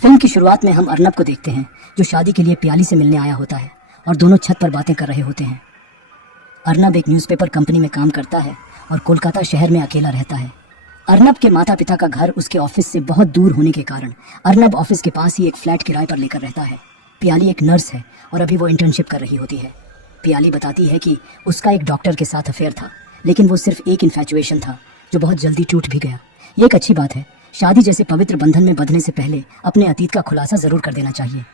Film की शुरुआत में हम अर्नब को देखते हैं जो शादी के लिए प्याली से मिलने आया होता है और दोनों छत पर बातें कर रहे होते हैं। अर्नब एक न्यूज़पेपर कंपनी में काम करता है और कोलकाता शहर में अकेला रहता है। अर्नब के माता पिता का घर उसके ऑफिस से बहुत दूर होने के कारण अर्नब ऑफिस के पास ही एक फ्लैट किराए पर लेकर रहता है। प्याली एक नर्स है और अभी वो इंटर्नशिप कर रही होती है। प्याली बताती है कि उसका एक डॉक्टर के साथ अफेयर था, लेकिन वो सिर्फ एक इन्फैचुएशन था जो बहुत जल्दी टूट भी गया। ये एक अच्छी बात है। शादी जैसे पवित्र बंधन में बंधने से पहले अपने अतीत का खुलासा जरूर कर देना चाहिए।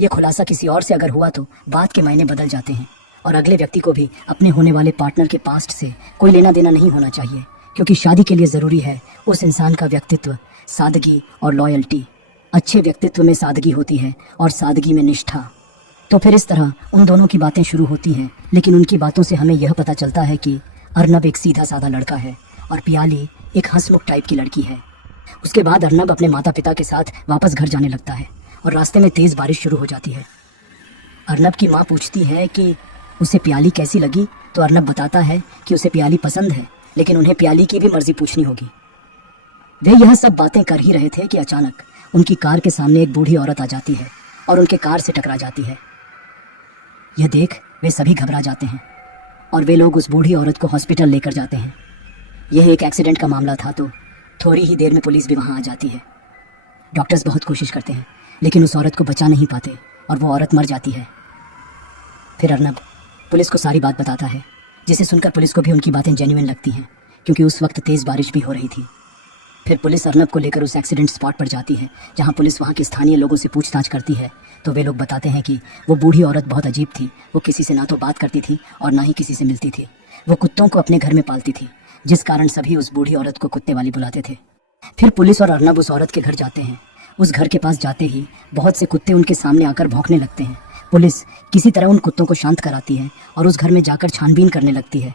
यह खुलासा किसी और से अगर हुआ तो बात के मायने बदल जाते हैं और अगले व्यक्ति को भी अपने होने वाले पार्टनर के पास्ट से कोई लेना देना नहीं होना चाहिए, क्योंकि शादी के लिए ज़रूरी है उस इंसान का व्यक्तित्व, सादगी और लॉयल्टी। अच्छे व्यक्तित्व में सादगी होती है और सादगी में निष्ठा। तो फिर इस तरह उन दोनों की बातें शुरू होती हैं, लेकिन उनकी बातों से हमें यह पता चलता है कि अर्नब एक सीधा साधा लड़का है और प्याली एक हंसमुख टाइप की लड़की है। उसके बाद अर्नब अपने माता पिता के साथ वापस घर जाने लगता है और रास्ते में तेज़ बारिश शुरू हो जाती है। अर्नब की माँ पूछती है कि उसे प्याली कैसी लगी, तो अर्नब बताता है कि उसे प्याली पसंद है, लेकिन उन्हें प्याली की भी मर्जी पूछनी होगी। वे यह सब बातें कर ही रहे थे कि अचानक उनकी कार के सामने एक बूढ़ी औरत आ जाती है और उनके कार से टकरा जाती है। यह देख वे सभी घबरा जाते हैं और वे लोग उस बूढ़ी औरत को हॉस्पिटल लेकर जाते हैं। यह एक एक्सीडेंट का मामला था, तो थोड़ी ही देर में पुलिस भी वहाँ आ जाती है। डॉक्टर्स बहुत कोशिश करते हैं, लेकिन उस औरत को बचा नहीं पाते और वो औरत मर जाती है। फिर अर्नब पुलिस को सारी बात बताता है, जिसे सुनकर पुलिस को भी उनकी बातें जेन्युइन लगती हैं, क्योंकि उस वक्त तेज़ बारिश भी हो रही थी। फिर पुलिस अर्नब को लेकर उस एक्सीडेंट स्पॉट पर जाती है, जहाँ पुलिस वहाँ के स्थानीय लोगों से पूछताछ करती है। तो वे लोग बताते हैं कि वो बूढ़ी औरत बहुत अजीब थी। वो किसी से ना तो बात करती थी और ना ही किसी से मिलती थी। वो कुत्तों को अपने घर में पालती थी, जिस कारण सभी उस बूढ़ी औरत को कुत्ते वाली बुलाते थे। फिर पुलिस और अर्नब उस औरत के घर जाते हैं। उस घर के पास जाते ही बहुत से कुत्ते उनके सामने आकर भौंकने लगते हैं। पुलिस किसी तरह उन कुत्तों को शांत कराती है और उस घर में जाकर छानबीन करने लगती है।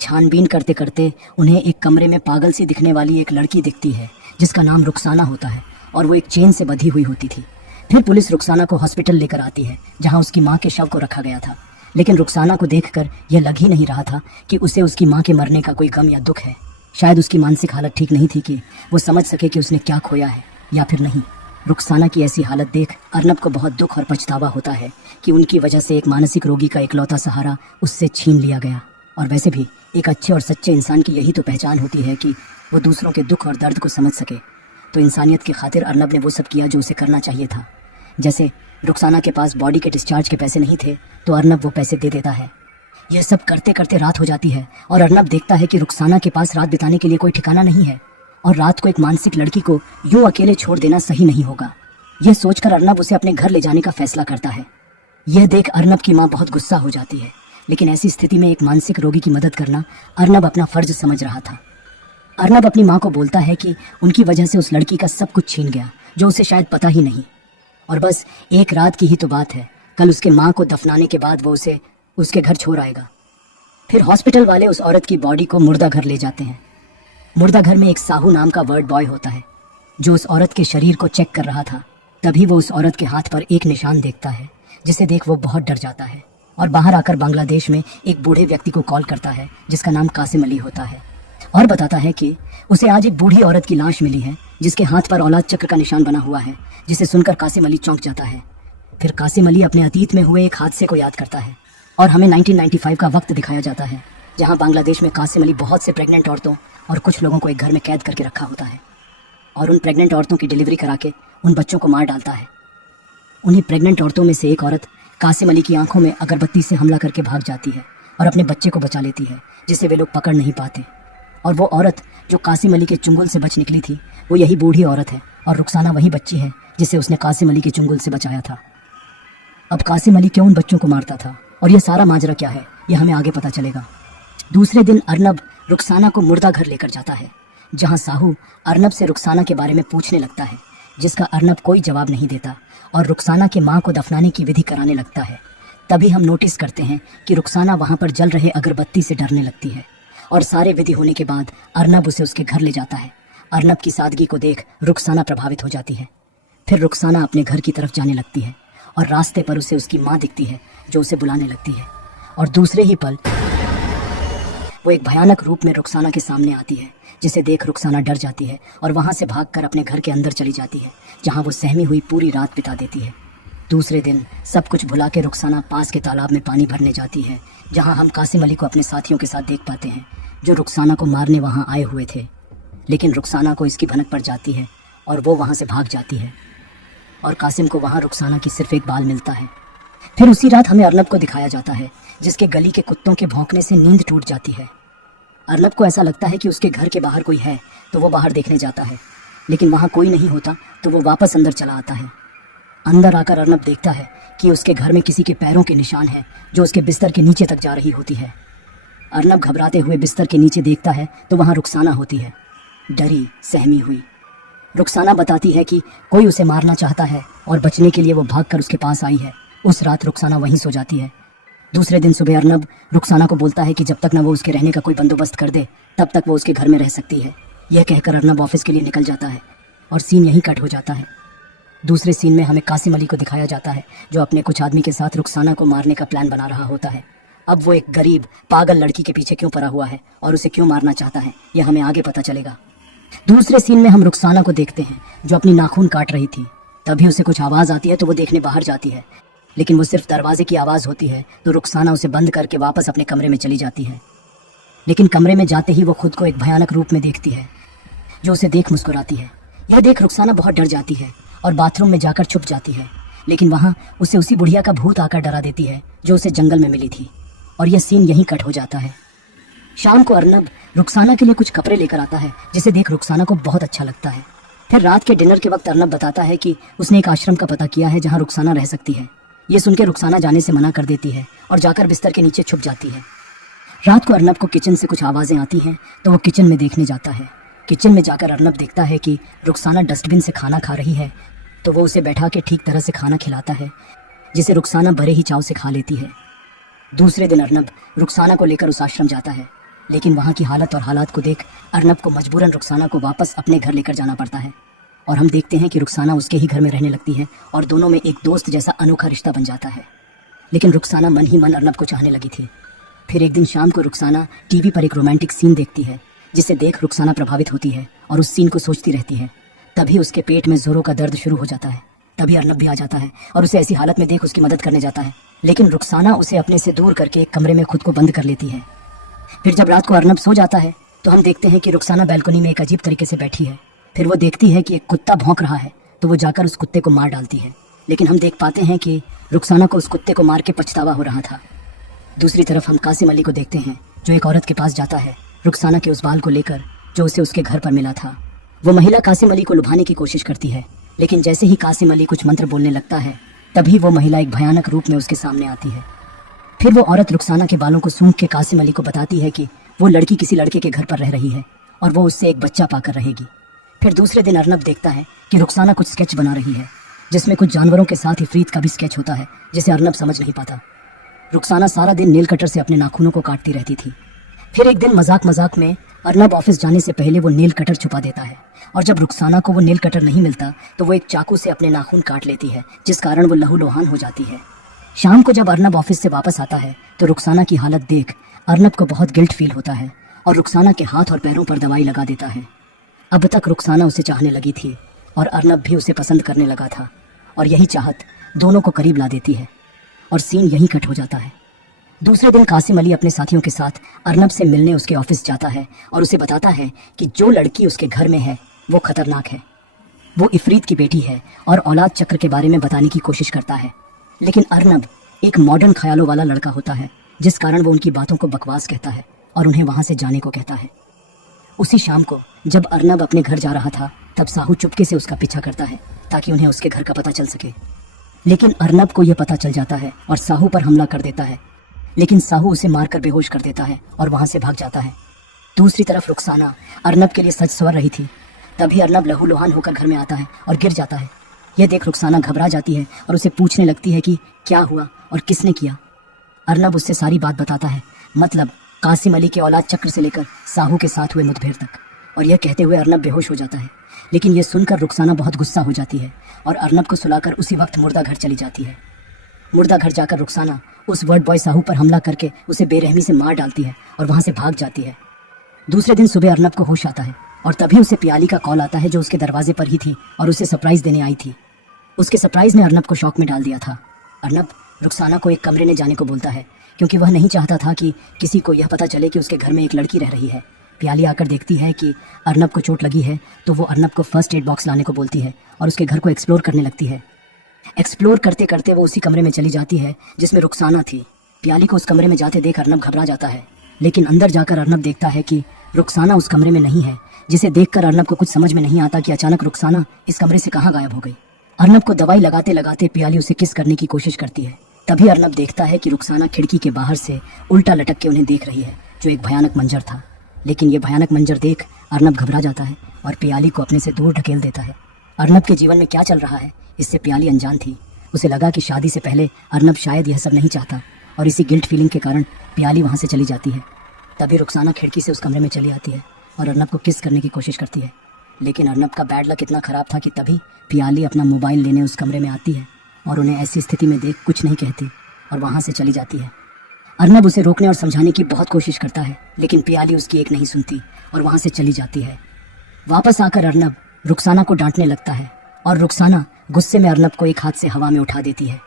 छानबीन करते करते उन्हें एक कमरे में पागल सी दिखने वाली एक लड़की दिखती है, जिसका नाम रुखसाना होता है और वो एक चेन से बंधी हुई होती थी। फिर पुलिस रुखसाना को हॉस्पिटल लेकर आती है, जहाँ उसकी माँ के शव को रखा गया था। लेकिन रुखसाना को देखकर यह लग ही नहीं रहा था कि उसे उसकी माँ के मरने का कोई गम या दुख है। शायद उसकी मानसिक हालत ठीक नहीं थी कि वो समझ सके कि उसने क्या खोया है या फिर नहीं। रुखसाना की ऐसी हालत देख अर्नब को बहुत दुख और पछतावा होता है कि उनकी वजह से एक मानसिक रोगी का इकलौता सहारा उससे छीन लिया गया। और वैसे भी एक अच्छे और सच्चे इंसान की यही तो पहचान होती है कि वो दूसरों के दुख और दर्द को समझ सके। तो इंसानियत की खातिर अर्नब ने वो सब किया जो उसे करना चाहिए था। जैसे रुखसाना के पास बॉडी के डिस्चार्ज के पैसे नहीं थे, तो अर्नब वो पैसे दे देता है। यह सब करते करते रात हो जाती है और अर्नब देखता है कि रुखसाना के पास रात बिताने के लिए कोई ठिकाना नहीं है और रात को एक मानसिक लड़की को यूं अकेले छोड़ देना सही नहीं होगा। यह सोचकर अर्नब उसे अपने घर ले जाने का फैसला करता है। यह देख अर्नब की माँ बहुत गुस्सा हो जाती है, लेकिन ऐसी स्थिति में एक मानसिक रोगी की मदद करना अर्नब अपना फर्ज समझ रहा था। अर्नब अपनी माँ को बोलता है कि उनकी वजह से उस लड़की का सब कुछ छीन गया, जो उसे शायद पता ही नहीं, और बस एक रात की ही तो बात है। कल उसके माँ को दफनाने के बाद वो उसे उसके घर छोड़ आएगा। फिर हॉस्पिटल वाले उस औरत की बॉडी को मुर्दा घर ले जाते हैं। मुर्दा घर में एक साहू नाम का वर्ड बॉय होता है, जो उस औरत के शरीर को चेक कर रहा था। तभी वो उस औरत के हाथ पर एक निशान देखता है, जिसे देख वो बहुत डर जाता है और बाहर आकर बांग्लादेश में एक बूढ़े व्यक्ति को कॉल करता है, जिसका नाम कासिम अली होता है, और बताता है कि उसे आज एक बूढ़ी औरत की लाश मिली है, जिसके हाथ पर औलाद चक्र का निशान बना हुआ है। जिसे सुनकर कासिम अली चौंक जाता है। फिर कासिम अली अपने अतीत में हुए एक हादसे को याद करता है और हमें 1995 का वक्त दिखाया जाता है, जहां बांग्लादेश में कासिम अली बहुत से प्रेग्नेंट औरतों और कुछ लोगों को एक घर में कैद करके रखा होता है और उन प्रेग्नेंट औरतों की डिलीवरी करा के उन बच्चों को मार डालता है। उन्हीं प्रेग्नेंट औरतों में से एक औरत कासिम अली की आंखों में अगरबत्ती से हमला करके भाग जाती है और अपने बच्चे को बचा लेती है, जिसे वे लोग पकड़ नहीं पाते। और वो औरत जो कासिम अली के चुंगल से बच निकली थी, वो यही बूढ़ी औरत है और रुखसाना वही बच्ची है जिसे उसने कासिम अली के चुंगल से बचाया था। अब कासिम अली क्यों उन बच्चों को मारता था और यह सारा माजरा क्या है, यह हमें आगे पता चलेगा। दूसरे दिन अर्नब रुखसाना को मुर्दा घर लेकर जाता है, जहां साहू अर्नब से रुखसाना के बारे में पूछने लगता है, जिसका अर्नब कोई जवाब नहीं देता और रुखसाना की माँ को दफनाने की विधि कराने लगता है। तभी हम नोटिस करते हैं कि रुखसाना वहाँ पर जल रहे अगरबत्ती से डरने लगती है और सारे विधि होने के बाद अर्नब उसे उसके घर ले जाता है। अर्नब की सादगी को देख रुखसाना प्रभावित हो जाती है। फिर रुखसाना अपने घर की तरफ जाने लगती है और रास्ते पर उसे उसकी माँ दिखती है, जो उसे बुलाने लगती है, और दूसरे ही पल वो एक भयानक रूप में रुखसाना के सामने आती है, जिसे देख रुखसाना डर जाती है और वहाँ से भागकर अपने घर के अंदर चली जाती है, जहाँ वो सहमी हुई पूरी रात बिता देती है। दूसरे दिन सब कुछ भुला के रुखसाना पास के तालाब में पानी भरने जाती है, जहाँ हम कासिम अली को अपने साथियों के साथ देख पाते हैं, जो रुखसाना को मारने वहाँ आए हुए थे। लेकिन रुखसाना को इसकी भनक पड़ जाती है और वो वहाँ से भाग जाती है और कासिम को वहाँ रुखसाना की सिर्फ एक बाल मिलता है। फिर उसी रात हमें अर्नब को दिखाया जाता है, जिसके गली के कुत्तों के भौंकने से नींद टूट जाती है। अर्नब को ऐसा लगता है कि उसके घर के बाहर कोई है, तो वो बाहर देखने जाता है, लेकिन वहाँ कोई नहीं होता, तो वो वापस अंदर चला आता है। अंदर आकर अर्नब देखता है कि उसके घर में किसी के पैरों के निशान हैं, जो उसके बिस्तर के नीचे तक जा रही होती है। अर्नब घबराते हुए बिस्तर के नीचे देखता है तो वहाँ रुखसाना होती है, डरी सहमी हुई। रुखसाना बताती है कि कोई उसे मारना चाहता है और बचने के लिए वो भागकर उसके पास आई है। उस रात रुखसाना वहीं सो जाती है। दूसरे दिन सुबह अर्नब रुखसाना को बोलता है कि जब तक न वो उसके रहने का कोई बंदोबस्त कर दे, तब तक वो उसके घर में रह सकती है। यह कहकर अर्नब ऑफिस के लिए निकल जाता है और सीन यहीं कट हो जाता है। दूसरे सीन में हमें कासिम अली को दिखाया जाता है, जो अपने कुछ आदमी के साथ रुखसाना को मारने का प्लान बना रहा होता है। अब वो एक गरीब पागल लड़की के पीछे क्यों पड़ा हुआ है और उसे क्यों मारना चाहता है, यह हमें आगे पता चलेगा। दूसरे सीन में हम रुखसाना को देखते हैं, जो अपनी नाखून काट रही थी। तभी उसे कुछ आवाज़ आती है तो वो देखने बाहर जाती है, लेकिन वो सिर्फ दरवाजे की आवाज़ होती है। तो रुखसाना उसे बंद करके वापस अपने कमरे में चली जाती है। लेकिन कमरे में जाते ही वो खुद को एक भयानक रूप में देखती है, जो उसे देख मुस्कुराती है। यह देख रुखसाना बहुत डर जाती है और बाथरूम में जाकर छुप जाती है, लेकिन वहाँ उसे उसी बुढ़िया का भूत आकर डरा देती है, जो उसे जंगल में मिली थी। और यह सीन यहीं कट हो जाता है। शाम को अर्नब रुखसाना के लिए कुछ कपड़े लेकर आता है, जिसे देख रुखसाना को बहुत अच्छा लगता है। फिर रात के डिनर के वक्त अर्नब बताता है कि उसने एक आश्रम का पता किया है जहाँ रुखसाना रह सकती है। ये सुनकर रुखसाना जाने से मना कर देती है और जाकर बिस्तर के नीचे छुप जाती है। रात को अर्नब को किचन से कुछ आवाज़ें आती हैं, तो वो किचन में देखने जाता है। किचन में जाकर अर्नब देखता है कि रुखसाना डस्टबिन से खाना खा रही है, तो वो उसे बैठा के ठीक तरह से खाना खिलाता है, जिसे रुखसाना बड़े ही चाव से खा लेती है। दूसरे दिन अर्नब रुखसाना को लेकर उस आश्रम जाता है, लेकिन वहाँ की हालत और हालात को देख अर्नब को मजबूरन रुखसाना को वापस अपने घर लेकर जाना पड़ता है। और हम देखते हैं कि रुखसाना उसके ही घर में रहने लगती है और दोनों में एक दोस्त जैसा अनोखा रिश्ता बन जाता है। लेकिन रुखसाना मन ही मन अर्नब को चाहने लगी थी। फिर एक दिन शाम को रुखसाना टीवी पर एक रोमांटिक सीन देखती है, जिसे देख रुखसाना प्रभावित होती है और उस सीन को सोचती रहती है। तभी उसके पेट में जोरों का दर्द शुरू हो जाता है। तभी अर्नब भी आ जाता है और उसे ऐसी हालत में देख उसकी मदद करने जाता है, लेकिन रुखसाना उसे अपने से दूर करके एक कमरे में खुद को बंद कर लेती है। फिर जब रात को अर्नब सो जाता है तो हम देखते हैं कि रुखसाना बैल्कनी में एक अजीब तरीके से बैठी है। फिर वो देखती है कि एक कुत्ता भौंक रहा है, तो वो जाकर उस कुत्ते को मार डालती है। लेकिन हम देख पाते हैं कि रुखसाना को उस कुत्ते को मार के पछतावा हो रहा था। दूसरी तरफ हम कासिम अली को देखते हैं, जो एक औरत के पास जाता है रुखसाना के उस बाल को लेकर, जो उसे उसके घर पर मिला था। वो महिला कासिम अली को लुभाने की कोशिश करती है, लेकिन जैसे ही कासिम अली कुछ मंत्र बोलने लगता है, तभी वो महिला एक भयानक रूप में उसके सामने आती है। फिर वो औरत रुखसाना के बालों को सूंघ के कासिम अली को बताती है कि वो लड़की किसी लड़के के घर पर रह रही है और वो उससे एक बच्चा पाकर रहेगी। फिर दूसरे दिन अर्नब देखता है कि रुखसाना कुछ स्केच बना रही है, जिसमें कुछ जानवरों के साथ इफरीत का भी स्केच होता है, जिसे अर्नब समझ नहीं पाता। रुखसाना सारा दिन नेल कटर से अपने नाखूनों को काटती रहती थी। फिर एक दिन मजाक मजाक में अर्नब ऑफिस जाने से पहले वो नेल कटर छुपा देता है, और जब रुखसाना को वो नेल कटर नहीं मिलता तो वो एक चाकू से अपने नाखून काट लेती है, जिस कारण वो लहूलुहान हो जाती है। शाम को जब अर्नब ऑफिस से वापस आता है तो रुखसाना की हालत देख अर्नब को बहुत गिल्ट फील होता है और रुखसाना के हाथ और पैरों पर दवाई लगा देता है। अब तक रुखसाना उसे चाहने लगी थी और अर्नब भी उसे पसंद करने लगा था, और यही चाहत दोनों को करीब ला देती है और सीन यहीं कट हो जाता है। दूसरे दिन कासिम अली अपने साथियों के साथ अर्नब से मिलने उसके ऑफिस जाता है और उसे बताता है कि जो लड़की उसके घर में है वो खतरनाक है, वो इफरीत की बेटी है और औलाद चक्र के बारे में बताने की कोशिश करता है। लेकिन अर्नब एक मॉडर्न ख्यालों वाला लड़का होता है, जिस कारण वो उनकी बातों को बकवास कहता है और उन्हें वहाँ से जाने को कहता है। उसी शाम को जब अर्नब अपने घर जा रहा था, तब साहू चुपके से उसका पीछा करता है ताकि उन्हें उसके घर का पता चल सके। लेकिन अर्नब को यह पता चल जाता है और साहू पर हमला कर देता है, लेकिन साहू उसे मारकर बेहोश कर देता है और वहाँ से भाग जाता है। दूसरी तरफ रुखसाना अर्नब के लिए सच सवर रही थी। तभी अर्नब लहूलुहान होकर घर में आता है और गिर जाता है। यह देख रुखसाना घबरा जाती है और उसे पूछने लगती है कि क्या हुआ और किसने किया। अर्नब उससे सारी बात बताता है, मतलब कासिम अली के औलाद चक्र से लेकर साहू के साथ हुए मुठभेड़ तक, और यह कहते हुए अर्नब बेहोश हो जाता है। लेकिन यह सुनकर रुखसाना बहुत गुस्सा हो जाती है और अर्नब को सुलाकर उसी वक्त मुर्दा घर चली जाती है। मुर्दा घर जाकर रुखसाना उस वर्ड बॉय साहू पर हमला करके उसे बेरहमी से मार डालती है और वहाँ से भाग जाती है। दूसरे दिन सुबह अर्नब को होश आता है और तभी उसे पियाली का कॉल आता है जो उसके दरवाजे पर ही थी और उसे सरप्राइज देने आई थी। उसके सरप्राइज ने अर्नब को शॉक में डाल दिया था। अर्नब रुखसाना को एक कमरे में जाने को बोलता है क्योंकि वह नहीं चाहता था कि किसी को यह पता चले कि उसके घर में एक लड़की रह रही है। पियाली आकर देखती है कि अर्नब को चोट लगी है तो वो अर्नब को फर्स्ट एड बॉक्स लाने को बोलती है और उसके घर को एक्सप्लोर करने लगती है। एक्सप्लोर करते करते वो उसी कमरे में चली जाती है जिसमें रुखसाना थी। पियाली को उस कमरे में जाते देख अर्नब घबरा जाता है, लेकिन अंदर जाकर अर्नब देखता है कि रुखसाना उस कमरे में नहीं है, जिसे देखकर अर्नब को कुछ समझ में नहीं आता कि अचानक रुखसाना इस कमरे से कहाँ गायब हो गई। अर्नब को दवाई लगाते लगाते पियाली उसे किस करने की कोशिश करती है। तभी अर्नब देखता है कि रुखसाना खिड़की के बाहर से उल्टा लटक के उन्हें देख रही है, जो एक भयानक मंजर था। लेकिन ये भयानक मंजर देख अर्नब घबरा जाता है और पियाली को अपने से दूर ढकेल देता है। अर्नब के जीवन में क्या चल रहा है इससे पियाली अनजान थी। उसे लगा कि शादी से पहले अर्नब शायद यह सब नहीं चाहता और इसी गिल्ट फीलिंग के कारण पियाली वहाँ से चली जाती है। तभी रुखसाना खिड़की से उस कमरे में चली आती है और अर्नब को किस करने की कोशिश करती है, लेकिन अर्नब का बैड लक इतना ख़राब था कि तभी पियाली अपना मोबाइल लेने उस कमरे में आती है और उन्हें ऐसी स्थिति में देख कुछ नहीं कहती और वहाँ से चली जाती है। अर्नब उसे रोकने और समझाने की बहुत कोशिश करता है, लेकिन पियाली उसकी एक नहीं सुनती और वहाँ से चली जाती है। वापस आकर अर्नब रुखसाना को डांटने लगता है और रुखसाना गुस्से में अर्नब को एक हाथ से हवा में उठा देती है,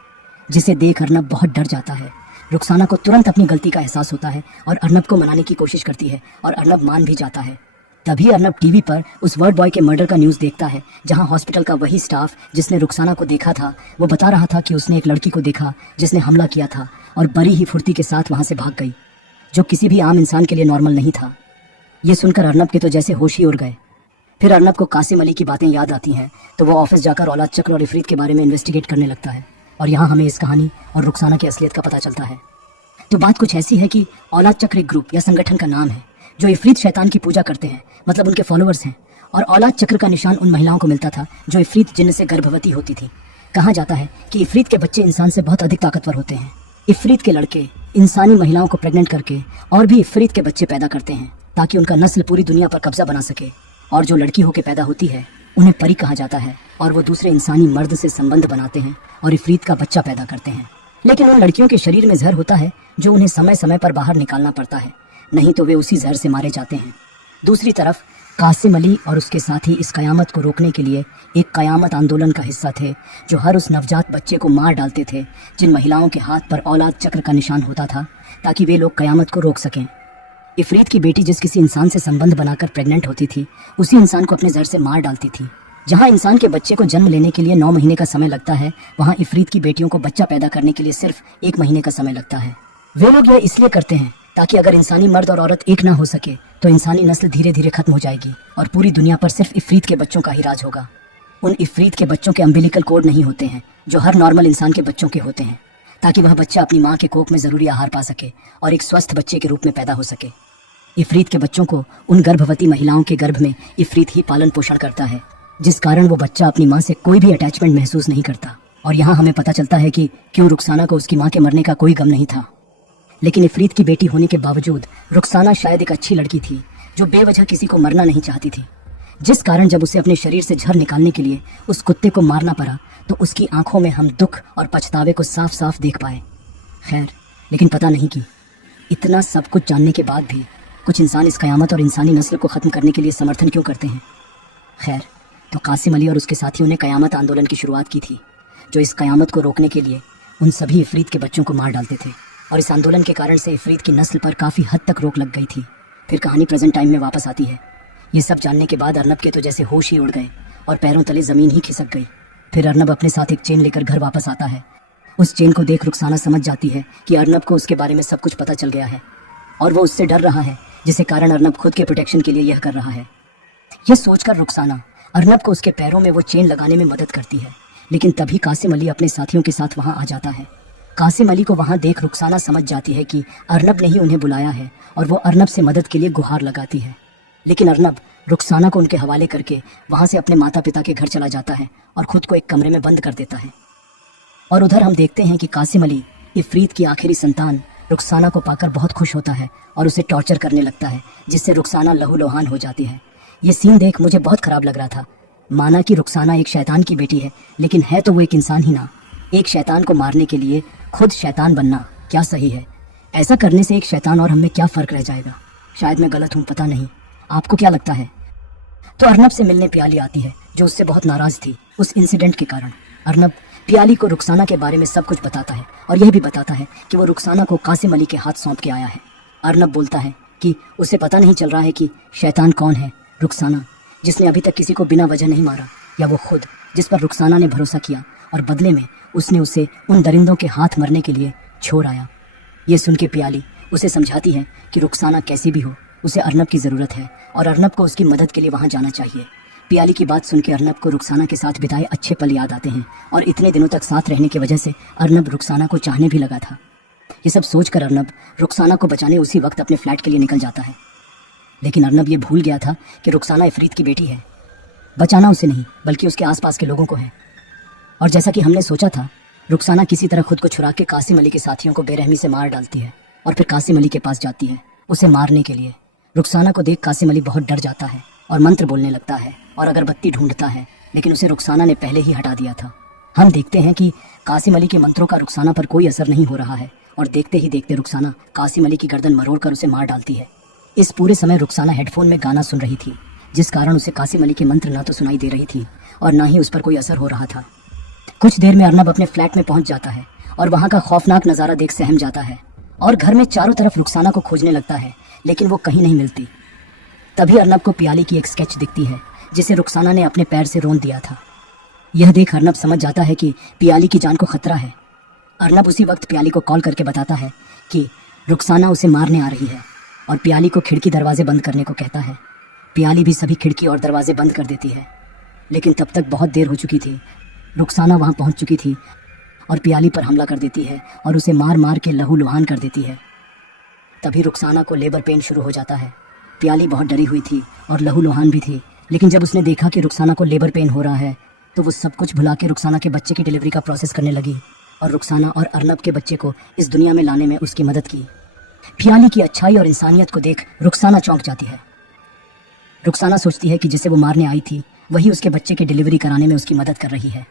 जिसे देख अर्नब बहुत डर जाता है। रुखसाना को तुरंत अपनी गलती का एहसास होता है और अर्नब को मनाने की कोशिश करती है और अर्नब मान भी जाता है। तभी अर्नब टीवी पर उस वर्ड बॉय के मर्डर का न्यूज़ देखता है, जहां हॉस्पिटल का वही स्टाफ जिसने रुखसाना को देखा था वो बता रहा था कि उसने एक लड़की को देखा जिसने हमला किया था और बड़ी ही फुर्ती के साथ वहां से भाग गई, जो किसी भी आम इंसान के लिए नॉर्मल नहीं था। ये सुनकर अर्नब के तो जैसे होश ही उड़ गए। फिर अर्नब को कासिम अली की बातें याद आती हैं तो वो ऑफिस जाकर औलाद चक्र और इफरीत के बारे में इन्वेस्टिगेट करने लगता है और यहाँ हमें इस कहानी और रुखसाना की असलियत का पता चलता है। तो बात कुछ ऐसी है कि औलाद चक्र एक ग्रुप या संगठन का नाम है जो इफरीत शैतान की पूजा करते हैं, मतलब उनके फॉलोअर्स हैं, और औलाद चक्र का निशान उन महिलाओं को मिलता था जो इफरीत जिन्न से गर्भवती होती थी। कहा जाता है कि इफरीत के बच्चे इंसान से बहुत अधिक ताकतवर होते हैं। इफरीत के लड़के इंसानी महिलाओं को प्रेग्नेंट करके और भी इफरीत के बच्चे पैदा करते हैं ताकि उनका नस्ल पूरी दुनिया पर कब्जा बना सके, और जो लड़की होकर पैदा होती है उन्हें परी कहा जाता है और वो दूसरे इंसानी मर्द से संबंध बनाते हैं और इफरीत का बच्चा पैदा करते हैं। लेकिन उन लड़कियों के शरीर में जहर होता है जो उन्हें समय समय पर बाहर निकालना पड़ता है, नहीं तो वे उसी जहर से मारे जाते हैं। दूसरी तरफ कासिम अली और उसके साथी इस कयामत को रोकने के लिए एक कयामत आंदोलन का हिस्सा थे, जो हर उस नवजात बच्चे को मार डालते थे जिन महिलाओं के हाथ पर औलाद चक्र का निशान होता था, ताकि वे लोग कयामत को रोक सकें। इफरीत की बेटी जिस किसी इंसान से संबंध बनाकर प्रेग्नेंट होती थी उसी इंसान को अपने जहर से मार डालती थी। जहाँ इंसान के बच्चे को जन्म लेने के लिए 9 महीने का समय लगता है, वहाँ इफरीत की बेटियों को बच्चा पैदा करने के लिए सिर्फ 1 महीने का समय लगता है। वे लोग यह इसलिए करते हैं ताकि अगर इंसानी मर्द और औरत एक ना हो सके तो इंसानी नस्ल धीरे धीरे खत्म हो जाएगी और पूरी दुनिया पर सिर्फ इफरीत के बच्चों का ही राज होगा। उन इफरीत के बच्चों के अम्बिलिकल कोड नहीं होते हैं जो हर नॉर्मल इंसान के बच्चों के होते हैं, ताकि वह बच्चा अपनी माँ के कोख में जरूरी आहार पा सके और एक स्वस्थ बच्चे के रूप में पैदा हो सके। इफरीत के बच्चों को उन गर्भवती महिलाओं के गर्भ में इफरीत ही पालन पोषण करता है, जिस कारण वो बच्चा अपनी माँ से कोई भी अटैचमेंट महसूस नहीं करता। और यहाँ हमें पता चलता है कि क्यों रुखसाना को उसकी माँ के मरने का कोई गम नहीं था। लेकिन इफरीत की बेटी होने के बावजूद रुखसाना शायद एक अच्छी लड़की थी जो बेवजह किसी को मरना नहीं चाहती थी, जिस कारण जब उसे अपने शरीर से जहर निकालने के लिए उस कुत्ते को मारना पड़ा तो उसकी आंखों में हम दुख और पछतावे को साफ साफ देख पाए। खैर, लेकिन पता नहीं कि इतना सब कुछ जानने के बाद भी कुछ इंसान इस कयामत और इंसानी नस्ल को ख़त्म करने के लिए समर्थन क्यों करते हैं। खैर, तो कासिम अली और उसके साथियों ने कयामत आंदोलन की शुरुआत की थी, जो इस कयामत को रोकने के लिए उन सभी इफरीत के बच्चों को मार डालते थे, और इस आंदोलन के कारण से इफरीत की नस्ल पर काफ़ी हद तक रोक लग गई थी। फिर कहानी प्रेजेंट टाइम में वापस आती है। ये सब जानने के बाद अर्नब के तो जैसे होश ही उड़ गए और पैरों तले ज़मीन ही खिसक गई। फिर अर्नब अपने साथ एक चेन लेकर घर वापस आता है। उस चेन को देख रुखसाना समझ जाती है कि अर्नब को उसके बारे में सब कुछ पता चल गया है और वो उससे डर रहा है, जिसके कारण अर्नब खुद के प्रोटेक्शन के लिए यह कर रहा है। यह सोचकर रुखसाना अर्नब को उसके पैरों में वो चेन लगाने में मदद करती है, लेकिन तभी कासिम अली अपने साथियों के साथ वहाँ आ जाता है। कासिम अली को वहाँ देख रुखसाना समझ जाती है कि अर्नब ने ही उन्हें बुलाया है और वो अर्नब से मदद के लिए गुहार लगाती है। लेकिन अर्नब रुखसाना को उनके हवाले करके वहाँ से अपने माता पिता के घर चला जाता है और खुद को एक कमरे में बंद कर देता है। और उधर हम देखते हैं कि कासिम अली इफरीत की आखिरी संतान रुखसाना को पाकर बहुत खुश होता है और उसे टॉर्चर करने लगता है, जिससे रुखसाना लहूलुहान हो जाती है। ये सीन देख मुझे बहुत खराब लग रहा था। माना कि रुखसाना एक शैतान की बेटी है, लेकिन है तो वो एक इंसान ही ना। एक शैतान को मारने के लिए खुद शैतान बनना क्या सही है? ऐसा करने से एक शैतान और हमें क्या फ़र्क रह जाएगा? शायद मैं गलत हूँ, पता नहीं। आपको क्या लगता है? तो अर्नब से मिलने पियाली आती है, जो उससे बहुत नाराज थी उस इंसिडेंट के कारण। अर्नब पियाली को रुखसाना के बारे में सब कुछ बताता है और यह भी बताता है कि वो रुखसाना को कासिम अली के हाथ सौंप के आया है। अर्नब बोलता है कि उसे पता नहीं चल रहा है कि शैतान कौन है, रुखसाना जिसने अभी तक किसी को बिना वजह नहीं मारा, या वो खुद जिस पर रुखसाना ने भरोसा किया और बदले में उसने उसे उन दरिंदों के हाथ मरने के लिए छोड़ आया। ये सुन के पियाली उसे समझाती है कि रुखसाना कैसी भी हो, उसे अर्नब की ज़रूरत है और अर्नब को उसकी मदद के लिए वहाँ जाना चाहिए। पियाली की बात सुन के अर्नब को रुखसाना के साथ बिताए अच्छे पल याद आते हैं और इतने दिनों तक साथ रहने की वजह से अर्नब रुखसाना को चाहने भी लगा था। ये सब सोचकर अर्नब रुखसाना को बचाने उसी वक्त अपने फ्लैट के लिए निकल जाता है। लेकिन अर्नब ये भूल गया था कि रुखसाना इफरीत की बेटी है। बचाना उसे नहीं बल्कि उसके आसपास के लोगों को है। और जैसा कि हमने सोचा था, रुखसाना किसी तरह खुद को छुड़ा के कासिम अली के साथियों को बेरहमी से मार डालती है और फिर कासिम अली के पास जाती है उसे मारने के लिए। रुखसाना को देख कासिम अली बहुत डर जाता है और मंत्र बोलने लगता है और अगरबत्ती ढूंढता है, लेकिन उसे रुखसाना ने पहले ही हटा दिया था। हम देखते हैं कि कासिम अली के मंत्रों का रुखसाना पर कोई असर नहीं हो रहा है और देखते ही देखते रुखसाना कासिम अली की गर्दन मरोड़कर उसे मार डालती है। इस पूरे समय रुखसाना हेडफोन में गाना सुन रही थी, जिस कारण उसे कासिम अली के मंत्र ना तो सुनाई दे रही थी और ना ही उस पर कोई असर हो रहा था। कुछ देर में अर्नब अपने फ्लैट में पहुंच जाता है और वहां का खौफनाक नज़ारा देख सहम जाता है और घर में चारों तरफ रुखसाना को खोजने लगता है, लेकिन वो कहीं नहीं मिलती। तभी अर्नब को पियाली की एक स्केच दिखती है जिसे रुखसाना ने अपने पैर से रौंद दिया था। यह देख अर्नब समझ जाता है कि पियाली की जान को खतरा है। अर्नब उसी वक्त पियाली को कॉल करके बताता है कि रुखसाना उसे मारने आ रही है और पियाली को खिड़की दरवाजे बंद करने को कहता है। पियाली भी सभी खिड़की और दरवाजे बंद कर देती है, लेकिन तब तक बहुत देर हो चुकी थी। रुखसाना वहाँ पहुँच चुकी थी और पियाली पर हमला कर देती है और उसे मार मार के लहूलुहान कर देती है। तभी रुखसाना को लेबर पेन शुरू हो जाता है। पियाली बहुत डरी हुई थी और लहूलुहान भी थी, लेकिन जब उसने देखा कि रुखसाना को लेबर पेन हो रहा है तो वो सब कुछ भुला के रुखसाना के बच्चे की डिलीवरी का प्रोसेस करने लगी और रुखसाना और अर्नब के बच्चे को इस दुनिया में लाने में उसकी मदद की। पियाली की अच्छाई और इंसानियत को देख रुखसाना चौंक जाती है। रुखसाना सोचती है कि जिसे वो मारने आई थी वही उसके बच्चे की डिलीवरी कराने में उसकी मदद कर रही है।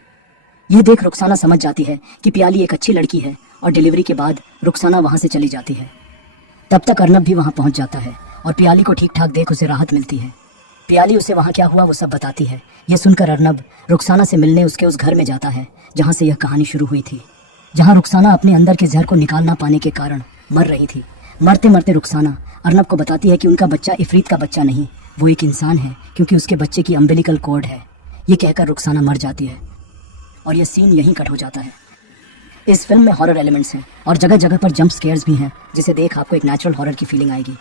यह देख रुखसाना समझ जाती है कि पियाली एक अच्छी लड़की है और डिलीवरी के बाद रुखसाना वहाँ से चली जाती है। तब तक अर्नब भी वहाँ पहुँच जाता है और पियाली को ठीक ठाक देख उसे राहत मिलती है। पियाली उसे वहाँ क्या हुआ वो सब बताती है। यह सुनकर अर्नब रुखसाना से मिलने उसके उस घर में जाता है जहाँ से यह कहानी शुरू हुई थी, जहाँ रुखसाना अपने अंदर के जहर को निकाल ना पाने के कारण मर रही थी। मरते मरते रुखसाना अर्नब को बताती है कि उनका बच्चा इफरीत का बच्चा नहीं, वो एक इंसान है, क्योंकि उसके बच्चे की अम्बिलिकल कॉर्ड है। ये कहकर रुखसाना मर जाती है और यह सीन यहीं कट हो जाता है। इस फिल्म में हॉरर एलिमेंट्स हैं और जगह जगह पर जंप स्केयर्स भी हैं, जिसे देख आपको एक नेचुरल हॉरर की फीलिंग आएगी।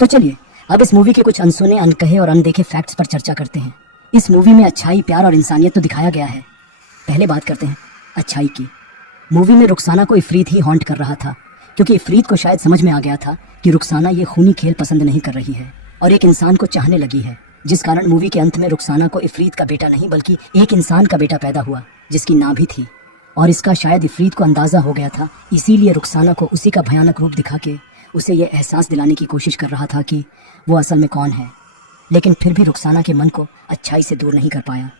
तो चलिए अब इस मूवी के कुछ अनसुने, अनकहे और अनदेखे फैक्ट्स पर चर्चा करते हैं। इस मूवी में अच्छाई, प्यार और इंसानियत तो दिखाया गया है। पहले बात करते हैं अच्छाई की। मूवी में रुखसाना को इफरीत ही हॉन्ट कर रहा था, क्योंकि इफरीत को शायद समझ में आ गया था कि रुखसाना ये खूनी खेल पसंद नहीं कर रही है और एक इंसान को चाहने लगी है, जिस कारण मूवी के अंत में रुखसाना को इफरीत का बेटा नहीं बल्कि एक इंसान का बेटा पैदा हुआ जिसकी नाभि थी। और इसका शायद इफरीत को अंदाजा हो गया था, इसीलिए रुखसाना को उसी का भयानक रूप दिखा के उसे यह एहसास दिलाने की कोशिश कर रहा था कि वो असल में कौन है। लेकिन फिर भी रुखसाना के मन को अच्छाई से दूर नहीं कर पाया,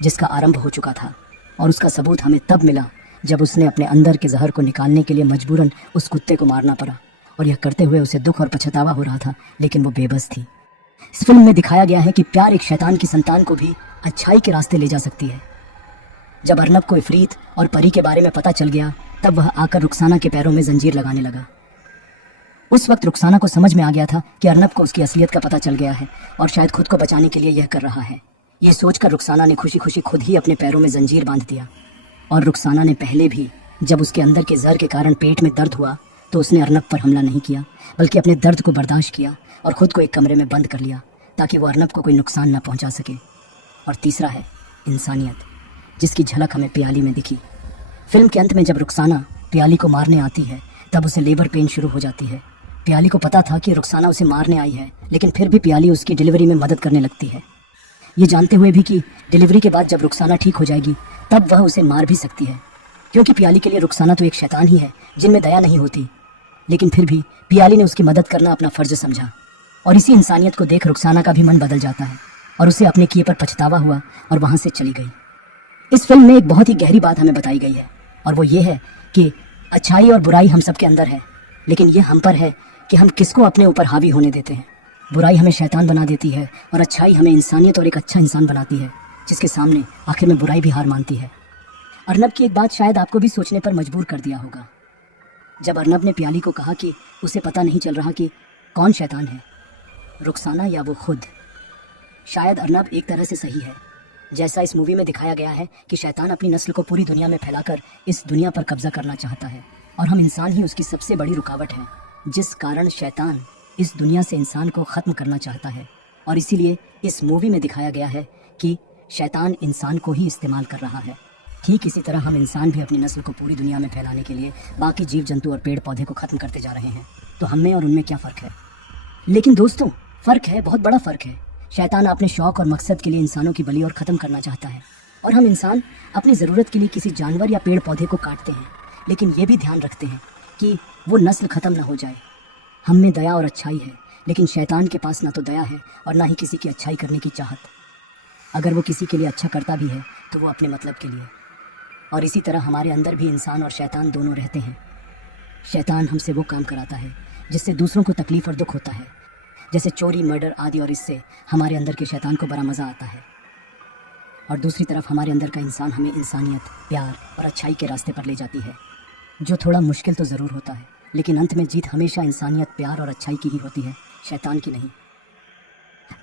जिसका आरंभ हो चुका था। और उसका सबूत हमें तब मिला जब उसने अपने अंदर के जहर को निकालने के लिए मजबूरन उस कुत्ते को मारना पड़ा। और यह करते हुए उसे दुख और पछतावा हो रहा था, लेकिन वो बेबस थी। इस फिल्म में दिखाया गया है कि प्यार एक शैतान की संतान को भी अच्छाई के रास्ते ले जा सकती है। जब अर्नब को इफरीत और परी के बारे में पता चल गया, तब वह आकर रुखसाना के पैरों में जंजीर लगाने लगा। उस वक्त रुखसाना को समझ में आ गया था कि अर्नब को उसकी असलियत का पता चल गया है और शायद खुद को बचाने के लिए यह कर रहा है। ये सोचकर रुखसाना ने खुशी खुशी खुद ही अपने पैरों में जंजीर बांध दिया। और रुखसाना ने पहले भी जब उसके अंदर के जहर के कारण पेट में दर्द हुआ तो उसने अर्नब पर हमला नहीं किया, बल्कि अपने दर्द को बर्दाश्त किया और खुद को एक कमरे में बंद कर लिया ताकि वो अर्नब को कोई नुकसान न पहुंचा सके। और तीसरा है इंसानियत, जिसकी झलक हमें पियाली में दिखी। फिल्म के अंत में जब रुखसाना पियाली को मारने आती है तब उसे लेबर पेन शुरू हो जाती है। पियाली को पता था कि रुखसाना उसे मारने आई है, लेकिन फिर भी पियाली उसकी डिलीवरी में मदद करने लगती है, ये जानते हुए भी कि डिलीवरी के बाद जब रुखसाना ठीक हो जाएगी तब वह उसे मार भी सकती है, क्योंकि पियाली के लिए रुखसाना तो एक शैतान ही है जिनमें दया नहीं होती। लेकिन फिर भी पियाली ने उसकी मदद करना अपना फर्ज समझा और इसी इंसानियत को देख रुखसाना का भी मन बदल जाता है और उसे अपने किए पर पछतावा हुआ और वहाँ से चली गई। इस फिल्म में एक बहुत ही गहरी बात हमें बताई गई है और वो ये है कि अच्छाई और बुराई हम सबके अंदर है, लेकिन ये हम पर है कि हम किसको अपने ऊपर हावी होने देते हैं। बुराई हमें शैतान बना देती है और अच्छाई हमें इंसानियत और एक अच्छा इंसान बनाती है, जिसके सामने आखिर में बुराई भी हार मानती है। अर्नब की एक बात शायद आपको भी सोचने पर मजबूर कर दिया होगा। जब अर्नब ने प्याली को कहा कि उसे पता नहीं चल रहा कि कौन शैतान है, रुखसाना या वो खुद। शायद अर्नब एक तरह से सही है। जैसा इस मूवी में दिखाया गया है कि शैतान अपनी नस्ल को पूरी दुनिया में फैलाकर इस दुनिया पर कब्जा करना चाहता है और हम इंसान ही उसकी सबसे बड़ी रुकावट हैं, जिस कारण शैतान इस दुनिया से इंसान को ख़त्म करना चाहता है। और इसीलिए इस मूवी में दिखाया गया है कि शैतान इंसान को ही इस्तेमाल कर रहा है। ठीक इसी तरह हम इंसान भी अपनी नस्ल को पूरी दुनिया में फैलाने के लिए बाकी जीव जंतु और पेड़ पौधे को ख़त्म करते जा रहे हैं। तो हम में और उनमें क्या फ़र्क है? लेकिन दोस्तों, फ़र्क है, बहुत बड़ा फ़र्क है। शैतान अपने शौक़ और मकसद के लिए इंसानों की बलि और ख़त्म करना चाहता है, और हम इंसान अपनी ज़रूरत के लिए किसी जानवर या पेड़ पौधे को काटते हैं, लेकिन ये भी ध्यान रखते हैं कि वो नस्ल ख़त्म ना हो जाए। हम में दया और अच्छाई है, लेकिन शैतान के पास ना तो दया है और ना ही किसी की अच्छाई करने की चाहत। अगर वो किसी के लिए अच्छा करता भी है तो वो अपने मतलब के लिए। और इसी तरह हमारे अंदर भी इंसान और शैतान दोनों रहते हैं। शैतान हमसे वो काम कराता है जिससे दूसरों को तकलीफ़ और दुख होता है, जैसे चोरी, मर्डर आदि, और इससे हमारे अंदर के शैतान को बड़ा मज़ा आता है। और दूसरी तरफ हमारे अंदर का इंसान हमें इंसानियत, प्यार और अच्छाई के रास्ते पर ले जाती है, जो थोड़ा मुश्किल तो ज़रूर होता है, लेकिन अंत में जीत हमेशा इंसानियत, प्यार और अच्छाई की ही होती है, शैतान की नहीं।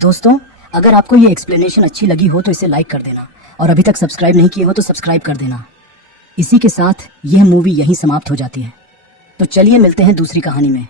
दोस्तों, अगर आपको ये एक्सप्लेनेशन अच्छी लगी हो तो इसे लाइक कर देना, और अभी तक सब्सक्राइब नहीं किए हो तो सब्सक्राइब कर देना। इसी के साथ यह मूवी यहीं समाप्त हो जाती है। तो चलिए मिलते हैं दूसरी कहानी में।